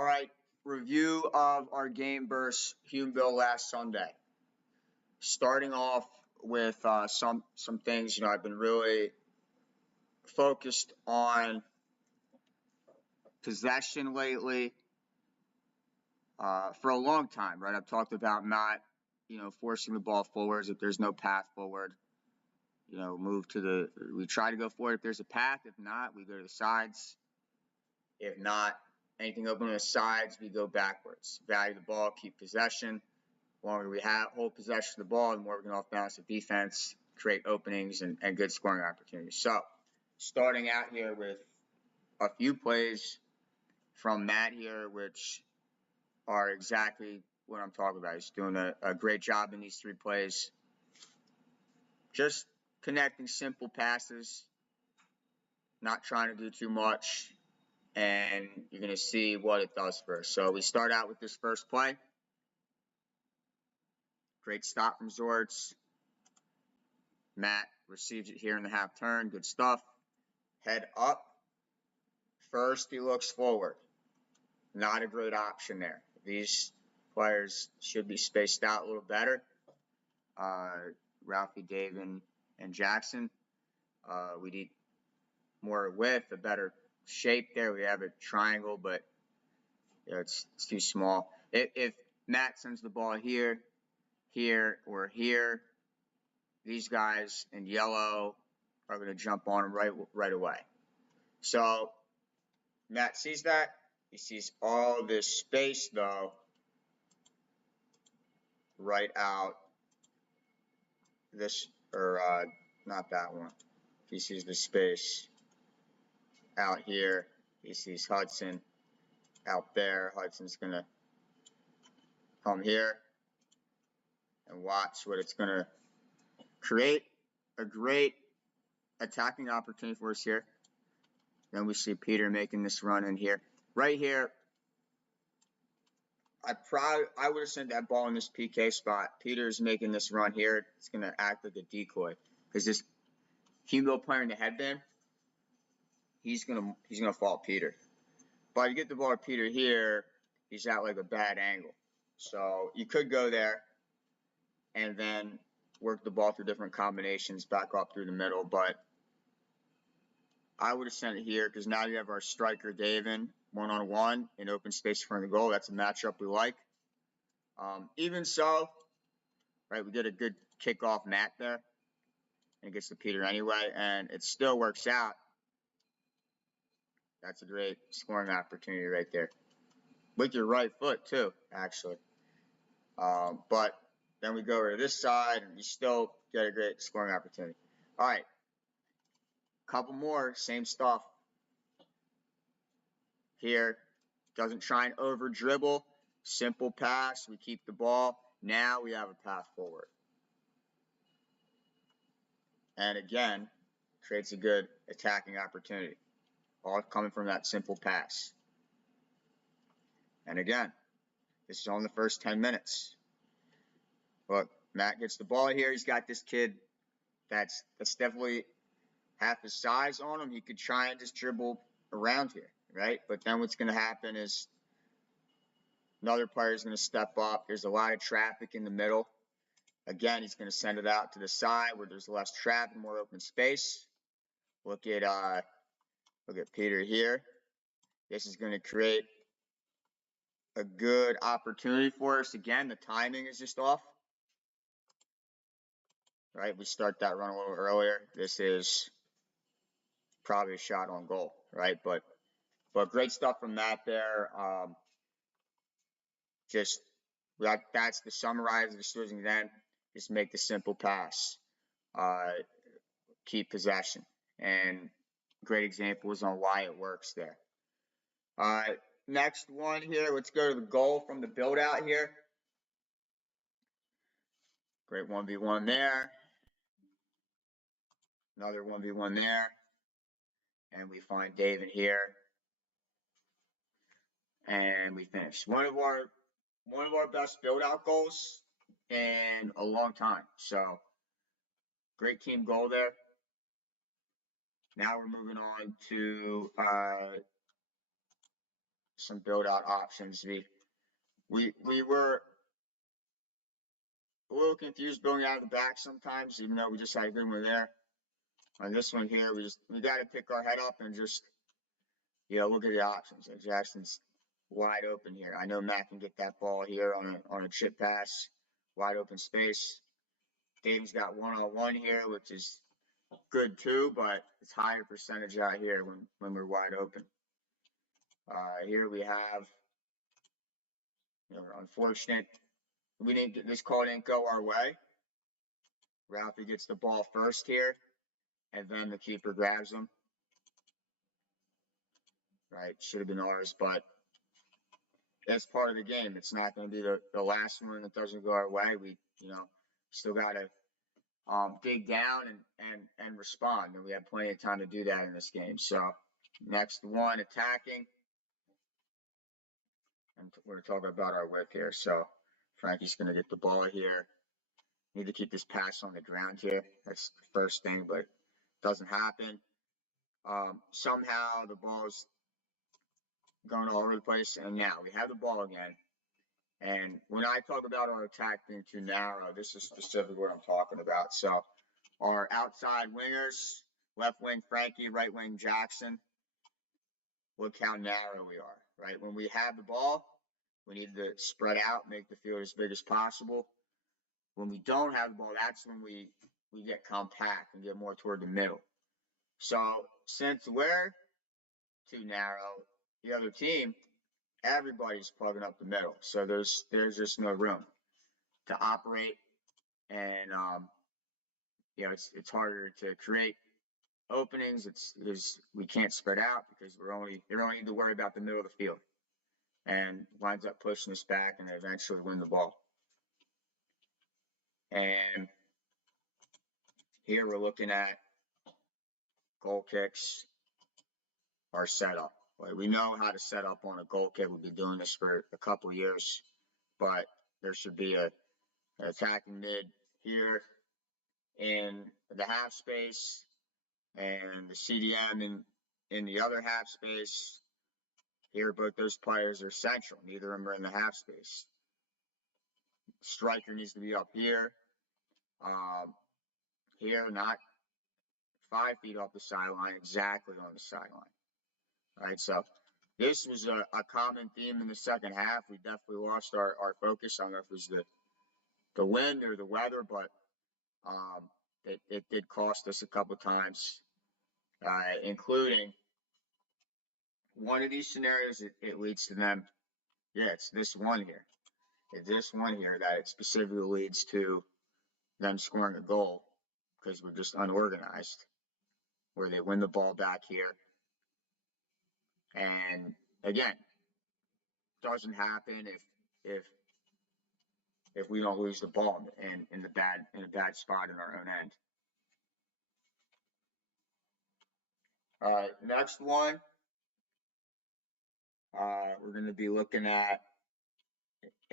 All right, review of our game versus Hulmeville last Sunday. Starting off with some things, I've been really focused on possession lately for a long time, right? I've talked about not, forcing the ball forwards if there's no path forward. We try to go forward if there's a path. If not, we go to the sides. If not, anything open on the sides, we go backwards. Value the ball, keep possession. The longer we hold possession of the ball, the more we can off-balance the defense, create openings, and good scoring opportunities. So, starting out here with a few plays from Matt here, which are exactly what I'm talking about. He's doing a great job in these 3 plays. Just connecting simple passes, not trying to do too much, and you're going to see what it does for us. So we start out with this first play. Great stop from Zords. Matt receives it here in the half turn. Good stuff. Head up. First, he looks forward. Not a great option there. These players should be spaced out a little better. Ralphie, David, and Jackson. We need more width, a better shape there. We have a triangle, but it's too small. If Matt sends the ball here, or here, these guys in yellow are going to jump on him right away. So Matt sees that. He sees all this space, though, right out this, or not that one. He sees the space out here. He sees Hudson out there. Hudson's going to come here and watch what it's going to create. A great attacking opportunity for us here. Then we see Peter making this run in here. Right here, I would have sent that ball in this PK spot. Peter's making this run here. It's going to act like a decoy because this Hulmeville player in the headband, he's gonna fall Peter. But you get the ball to Peter here, he's at like a bad angle. So you could go there and then work the ball through different combinations, back up through the middle. But I would have sent it here because now you have our striker David one-on-one in open space in front of the goal. That's a matchup we like. Even so, right, we get a good kickoff Matt there. And it gets to Peter anyway, and it still works out. That's a great scoring opportunity right there. With your right foot, too, actually. But then we go over to this side, and you still get a great scoring opportunity. All right. Couple more, same stuff. Here, doesn't try and over-dribble. Simple pass. We keep the ball. Now we have a path forward. And again, creates a good attacking opportunity. All coming from that simple pass. And again, this is only the first 10 minutes. Look, Matt gets the ball here. He's got this kid that's definitely half his size on him. He could try and just dribble around here, right? But then what's going to happen is another player is going to step up. There's a lot of traffic in the middle. Again, he's going to send it out to the side where there's less traffic, more open space. Look at Peter here. This is going to create a good opportunity for us. Again, the timing is just off. Right, we start that run a little earlier. This is probably a shot on goal, right? But great stuff from Matt there. That's the summarize of the switching then. Just make the simple pass. Keep possession. And great examples on why it works there. Next one here, let's go to the goal from the build out here. Great 1v1 there. Another 1v1 there. And we find David here. And we finish. One of our best build out goals in a long time. So great team goal there. Now we're moving on to some build-out options. We were a little confused building out of the back sometimes, even though we just had a good one there. On this one here, we got to pick our head up and just, look at the options. And Jackson's wide open here. I know Matt can get that ball here on a chip pass, wide open space. Dave's got one-on-one here, which is good too, but it's higher percentage out here when we're wide open. Here we have, unfortunate. This call didn't go our way. Ralphie gets the ball first here, and then the keeper grabs him. Right, should have been ours, but it's part of the game. It's not going to be the last one that doesn't go our way. We, still got to dig down and respond, and we have plenty of time to do that in this game. So next one, attacking, and we're talking about our width here. So Frankie's going to get the ball here. Need to keep this pass on the ground here. That's the first thing, but it doesn't happen. Somehow the ball's going all over the place, and now we have the ball again. And when I talk about our attack being too narrow, this is specifically what I'm talking about. So our outside wingers, left wing Frankie, right wing Jackson, look how narrow we are, right? When we have the ball, we need to spread out, make the field as big as possible. When we don't have the ball, that's when we get compact and get more toward the middle. So since we're too narrow, the other team, everybody's plugging up the middle. So there's just no room to operate, and it's harder to create openings. We can't spread out because they only need to worry about the middle of the field, and winds up pushing us back and eventually win the ball. And here we're looking at goal kicks, our setup. We know how to set up on a goal kick. We've been doing this for a couple years, but there should be an attacking mid here in the half space and the CDM in the other half space. Here, both those players are central. Neither of them are in the half space. Striker needs to be up here. Here, not 5 feet off the sideline, exactly on the sideline. All right, so this was a common theme in the second half. We definitely lost our focus. I don't know if it was the wind or the weather, but it did cost us a couple times, including one of these scenarios. It leads to them. Yeah, it's this one here. It's this one here that it specifically leads to them scoring a goal because we're just unorganized, where they win the ball back here. And again, doesn't happen if we don't lose the ball in a bad spot in our own end. All right, next one. We're going to be looking at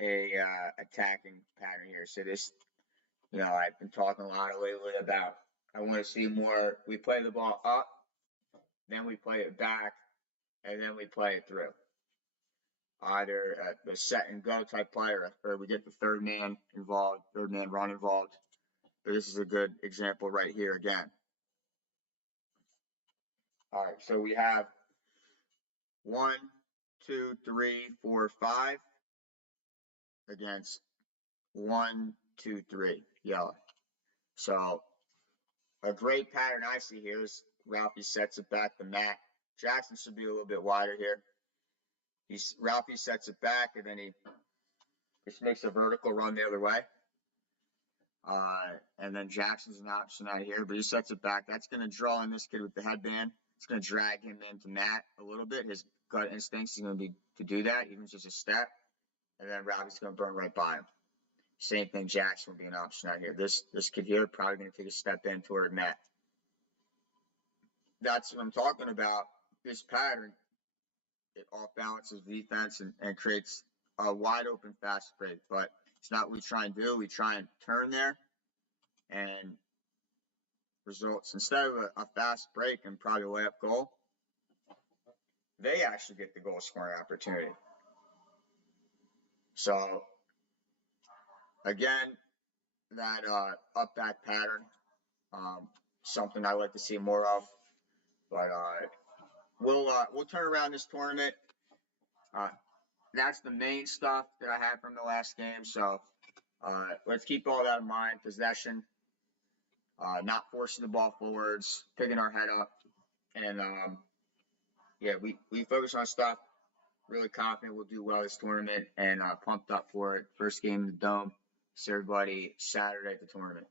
a attacking pattern here. So this, I've been talking a lot lately about I want to see more. We play the ball up, then we play it back, and then we play it through. Either the set and go type play, or we get the third man run involved. But this is a good example right here again. All right, so we have 1, 2, 3, 4, 5 against 1, 2, 3 yellow. So a great pattern I see here is Ralphie sets it back to Matt. Jackson should be a little bit wider here. Ralphie sets it back, and then he just makes a vertical run the other way. And then Jackson's an option out here, but he sets it back. That's going to draw in this kid with the headband. It's going to drag him into Matt a little bit. His gut instincts is going to be to do that, even just a step. And then Ralphie's going to burn right by him. Same thing, Jackson would be an option out here. This kid here probably going to take a step in toward Matt. That's what I'm talking about. This pattern, it off balances defense and creates a wide open fast break, but it's not what we try and do. We try and turn there, and results instead of a fast break and probably a layup goal, they actually get the goal scoring opportunity. So again, that up back pattern, something I like to see more of. But we'll turn around this tournament. That's the main stuff that I had from the last game. So let's keep all that in mind. Possession, not forcing the ball forwards, picking our head up, and yeah, we focus on stuff. Really confident we'll do well this tournament, and pumped up for it. First game in the Dome. See everybody Saturday at the tournament.